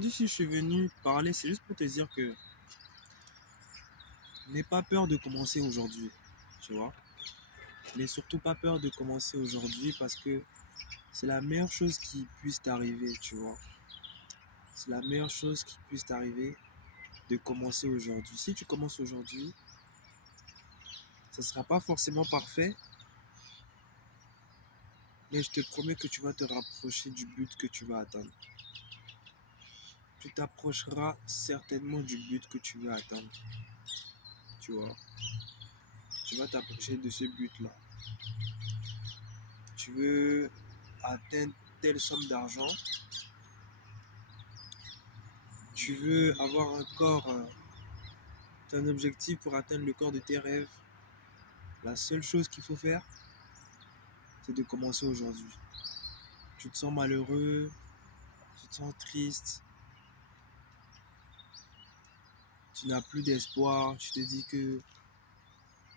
Aujourd'hui, si je suis venu parler, c'est juste pour te dire que n'aie pas peur de commencer aujourd'hui, tu vois. N'aie surtout pas peur de commencer aujourd'hui parce que c'est la meilleure chose qui puisse t'arriver, tu vois. C'est la meilleure chose qui puisse t'arriver de commencer aujourd'hui. Si tu commences aujourd'hui, ça ne sera pas forcément parfait, mais je te promets que tu vas te rapprocher du but que tu vas atteindre. Tu t'approcheras certainement du but que tu veux atteindre, tu vois. Tu vas t'approcher de ce but-là. Tu veux atteindre telle somme d'argent, tu veux avoir un corps, tu as un objectif pour atteindre le corps de tes rêves, la seule chose qu'il faut faire, c'est de commencer aujourd'hui. Tu te sens malheureux, tu te sens triste, tu n'as plus d'espoir, tu te dis que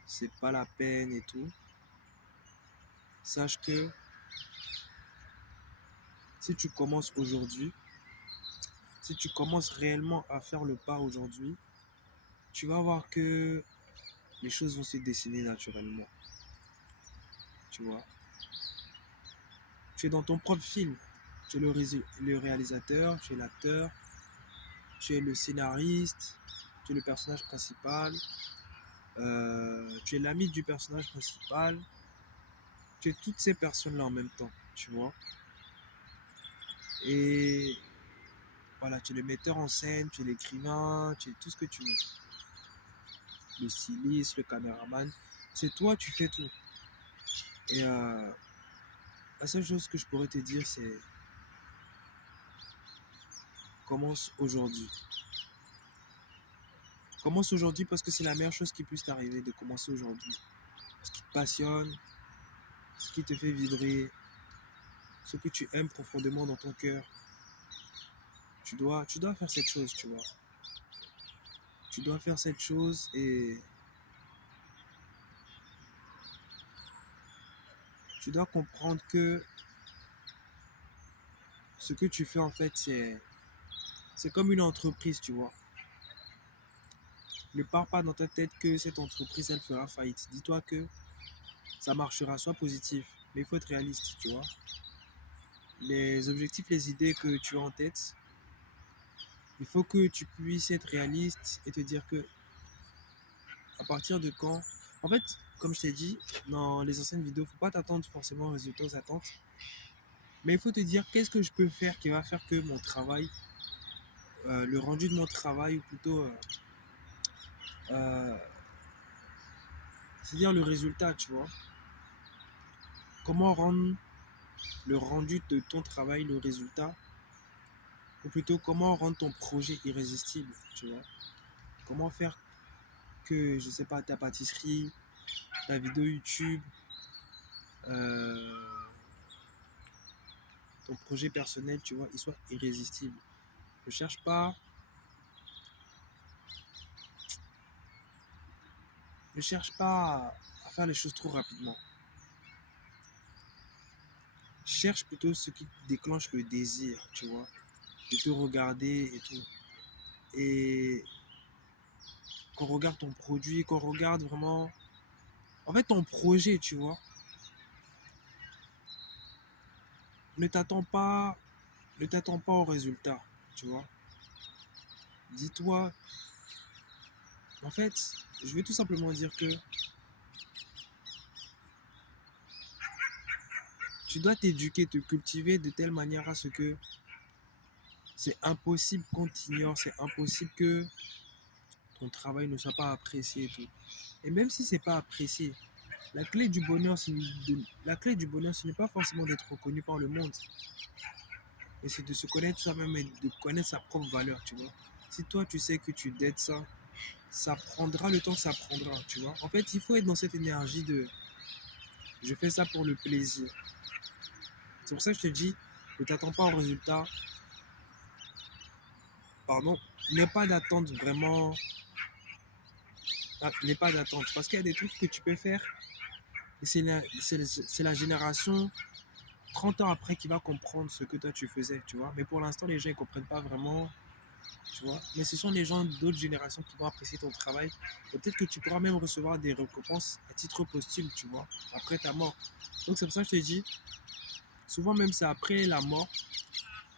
c'est pas la peine et tout. Sache que si tu commences aujourd'hui, si tu commences réellement à faire le pas aujourd'hui, tu vas voir que les choses vont se dessiner naturellement. Tu vois. Tu es dans ton propre film. Tu es le réalisateur, tu es l'acteur, tu es le scénariste, tu es le personnage principal, tu es l'ami du personnage principal, tu es toutes ces personnes-là en même temps, tu vois. Et voilà, tu es le metteur en scène, tu es l'écrivain, tu es tout ce que tu veux. Le styliste, le caméraman, c'est toi, tu fais tout. Et la seule chose que je pourrais te dire, c'est commence aujourd'hui. Commence aujourd'hui parce que c'est la meilleure chose qui puisse t'arriver de commencer aujourd'hui. Ce qui te passionne, ce qui te fait vibrer, ce que tu aimes profondément dans ton cœur. Tu dois faire cette chose, tu vois. Tu dois faire cette chose et tu dois comprendre que ce que tu fais en fait, c'est comme une entreprise, tu vois. Ne pars pas dans ta tête que cette entreprise, elle fera faillite. Dis-toi que ça marchera, soit positif, mais il faut être réaliste, tu vois. Les objectifs, les idées que tu as en tête, il faut que tu puisses être réaliste et te dire que à partir de quand. En fait, comme je t'ai dit dans les anciennes vidéos, il ne faut pas t'attendre forcément aux résultats, aux attentes. Mais il faut te dire qu'est-ce que je peux faire qui va faire que mon travail, le rendu de mon travail, ou plutôt, c'est-à-dire le résultat, tu vois. Comment rendre le rendu de ton travail, le résultat, ou plutôt comment rendre ton projet irrésistible, tu vois. Comment faire que, je sais pas, ta pâtisserie, ta vidéo YouTube, euh, ton projet personnel, tu vois, il soit irrésistible. Ne cherche pas, à faire les choses trop rapidement. Cherche plutôt ce qui déclenche le désir, tu vois, de te regarder et tout. Et qu'on regarde ton produit, qu'on regarde vraiment, en fait, ton projet, tu vois. Ne t'attends pas, ne t'attends pas au résultat, tu vois. Dis-toi, en fait, je vais tout simplement dire que tu dois t'éduquer, te cultiver de telle manière à ce que c'est impossible qu'on t'ignore, c'est impossible que ton travail ne soit pas apprécié et tout. Et même si c'est pas apprécié, la clé du bonheur, ce n'est pas forcément d'être reconnu par le monde. Et c'est de se connaître soi-même et de connaître sa propre valeur, tu vois. Si toi, tu sais que tu dettes ça, ça prendra le temps que ça prendra, tu vois. En fait, il faut être dans cette énergie de je fais ça pour le plaisir. C'est pour ça que je te dis, ne t'attends pas au résultat. Pardon, n'aie pas d'attente vraiment. N'aie pas d'attente. Parce qu'il y a des trucs que tu peux faire. Et c'est la génération 30 ans après qu'il va comprendre ce que toi tu faisais, tu vois. Mais pour l'instant, les gens ne comprennent pas vraiment, tu vois. Mais ce sont les gens d'autres générations qui vont apprécier ton travail. Et peut-être que tu pourras même recevoir des récompenses à titre posthume, tu vois, après ta mort. Donc c'est pour ça que je te dis, souvent même c'est après la mort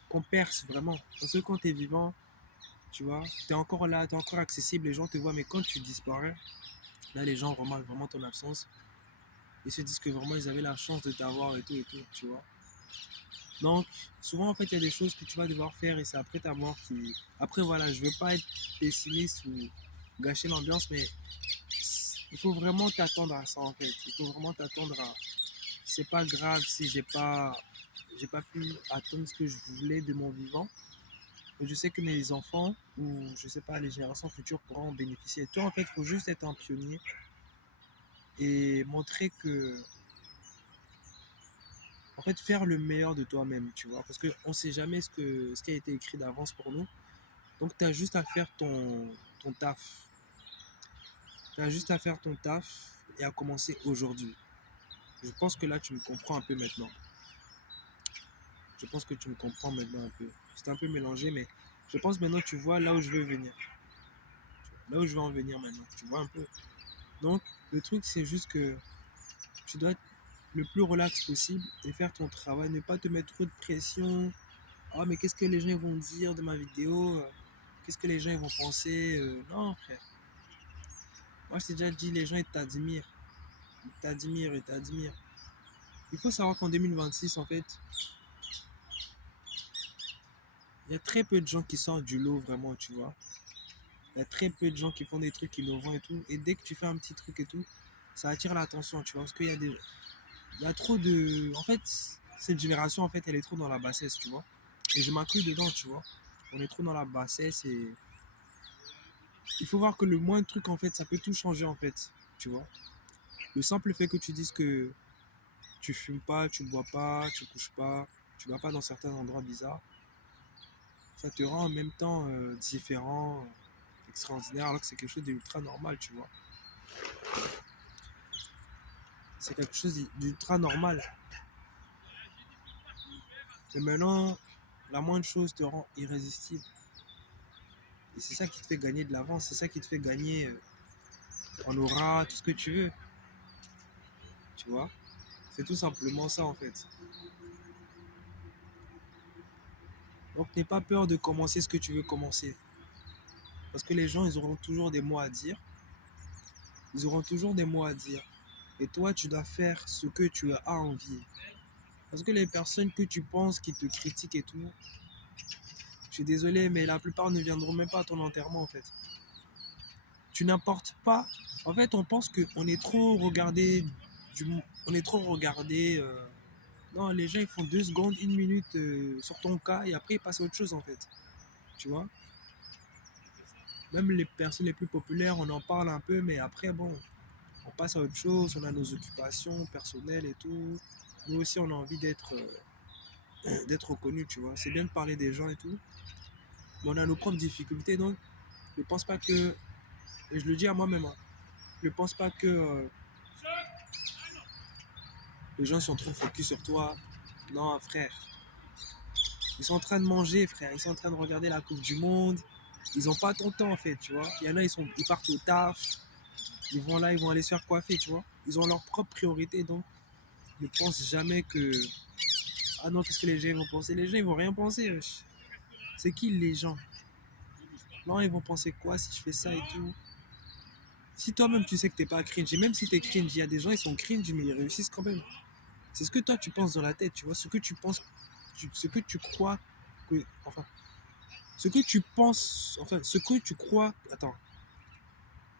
qu'on perce vraiment. Parce que quand tu es vivant, tu vois, tu es encore là, tu es encore accessible, les gens te voient, mais quand tu disparais, là les gens remarquent vraiment ton absence. Ils se disent que vraiment ils avaient la chance de t'avoir et tout, tu vois. Donc, souvent, en fait, il y a des choses que tu vas devoir faire et c'est après ta mort qui. Après, voilà, je veux pas être pessimiste ou gâcher l'ambiance, mais il faut vraiment t'attendre à ça, en fait. Il faut vraiment t'attendre à. C'est pas grave si j'ai pas pu attendre ce que je voulais de mon vivant. Mais je sais que mes enfants ou je sais pas, les générations futures pourront en bénéficier. Et toi, en fait, il faut juste être un pionnier et montrer que en fait, faire le meilleur de toi-même, tu vois. Parce qu'on ne sait jamais ce qui a été écrit d'avance pour nous. Donc, tu as juste à faire ton taf. Tu as juste à faire ton taf et à commencer aujourd'hui. Je pense que là, tu me comprends un peu maintenant. Je pense que tu me comprends maintenant un peu. C'est un peu mélangé, mais je pense maintenant que tu vois là où je veux venir. Là où je veux en venir maintenant. Tu vois un peu. Donc, le truc, c'est juste que tu dois être le plus relax possible et faire ton travail. Ne pas te mettre trop de pression. Ah, mais qu'est-ce que les gens vont dire de ma vidéo? Qu'est-ce que les gens vont penser? Non, frère. Moi, je t'ai déjà dit, les gens, ils t'admirent. Ils t'admirent, ils t'admirent. Il faut savoir qu'en 2026, en fait, il y a très peu de gens qui sortent du lot, vraiment, tu vois. Il y a très peu de gens qui font des trucs innovants et tout. Et dès que tu fais un petit truc et tout, ça attire l'attention, tu vois. Parce qu'il y a des... Il y a trop de... En fait, cette génération, en fait, elle est trop dans la bassesse, tu vois. Et je m'inclus dedans, tu vois. On est trop dans la bassesse et... Il faut voir que le moindre truc, en fait, ça peut tout changer, en fait, tu vois. Le simple fait que tu dises que tu fumes pas, tu bois pas, tu couches pas, tu vas pas dans certains endroits bizarres, ça te rend en même temps différent, extraordinaire, alors que c'est quelque chose d'ultra normal, tu vois. C'est quelque chose d'ultra normal. Et maintenant, la moindre chose te rend irrésistible. Et c'est ça qui te fait gagner de l'avance, c'est ça qui te fait gagner en aura, tout ce que tu veux, tu vois. C'est tout simplement ça en fait. Donc n'aie pas peur de commencer ce que tu veux commencer. Parce que les gens, ils auront toujours des mots à dire. Ils auront toujours des mots à dire. Et toi, tu dois faire ce que tu as envie. Parce que les personnes que tu penses qui te critiquent et tout, je suis désolé, mais la plupart ne viendront même pas à ton enterrement en fait. Tu n'apportes pas. En fait, on pense qu'on est trop regardé. On est trop regardé. Non, les gens ils font 2 secondes, 1 minute sur ton cas et après ils passent à autre chose en fait. Tu vois. Même les personnes les plus populaires, on en parle un peu, mais après, bon, on passe à autre chose, on a nos occupations personnelles et tout. Nous aussi, on a envie d'être reconnus, tu vois. C'est bien de parler des gens et tout, mais on a nos propres difficultés, donc ne pense pas que, et je le dis à moi-même, hein, ne pense pas que les gens sont trop focus sur toi. Non, frère. Ils sont en train de manger, frère. Ils sont en train de regarder la Coupe du Monde. Ils n'ont pas ton temps, en fait, tu vois. Il y en a, ils partent au taf. Ils vont là, ils vont aller se faire coiffer, tu vois. Ils ont leurs propres priorités, donc ne pense jamais que ah non, qu'est-ce que les gens vont penser? Les gens, ils vont rien penser. Wesh. C'est qui les gens? Non, ils vont penser quoi si je fais ça et tout? Si toi-même tu sais que t'es pas cringe, et même si t'es cringe, il y a des gens ils sont cringe mais ils réussissent quand même. C'est ce que toi tu penses dans la tête, tu vois, ce que tu penses, ce que tu crois que, enfin, ce que tu penses, enfin, ce que tu crois, attends,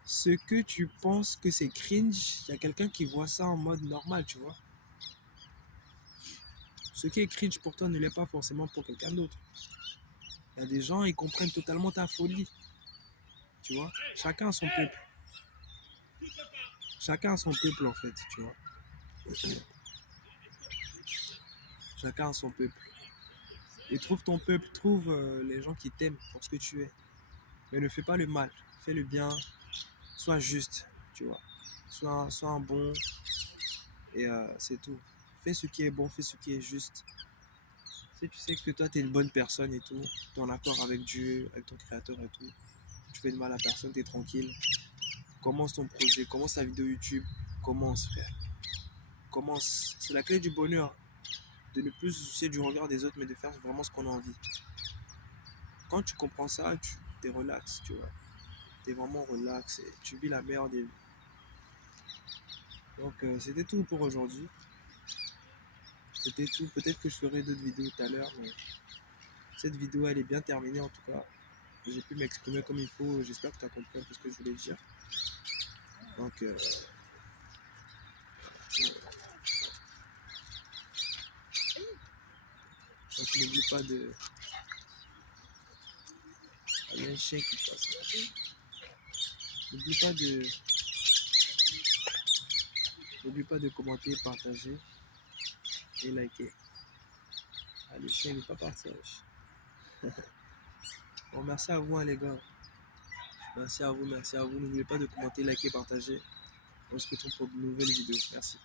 ce que tu penses que c'est cringe, il y a quelqu'un qui voit ça en mode normal, tu vois. Ce qui est cringe pour toi ne l'est pas forcément pour quelqu'un d'autre. Il y a des gens, ils comprennent totalement ta folie, tu vois. Chacun a son peuple. Chacun a son peuple en fait, tu vois. Chacun a son peuple. Et trouve ton peuple, trouve les gens qui t'aiment pour ce que tu es. Mais ne fais pas le mal, fais le bien, sois juste, tu vois. Sois un bon et c'est tout. Fais ce qui est bon, fais ce qui est juste. Si tu sais que toi, tu es une bonne personne et tout, tu es en accord avec Dieu, avec ton créateur et tout, tu fais de mal à personne, tu es tranquille. Commence ton projet, commence ta vidéo YouTube, commence, frère. Commence. C'est la clé du bonheur, de ne plus se soucier du regard des autres, mais de faire vraiment ce qu'on a envie. Quand tu comprends ça, tu es relax, tu vois. Tu es vraiment relax et tu vis la meilleure des vies. Donc, c'était tout pour aujourd'hui. C'était tout. Peut-être que je ferai d'autres vidéos tout à l'heure, mais cette vidéo, elle est bien terminée en tout cas. J'ai pu m'exprimer comme il faut. J'espère que tu as compris un peu ce que je voulais dire. Donc, n'oublie pas de... Il y a un chien qui passe. N'oublie pas de... N'oublie pas de commenter, partager et liker. Ah, le chien ne veut pas partir. Bon, merci à vous, hein, les gars. Merci à vous, merci à vous. N'oubliez pas de commenter, liker, partager. On se retrouve pour de nouvelles vidéos. Merci.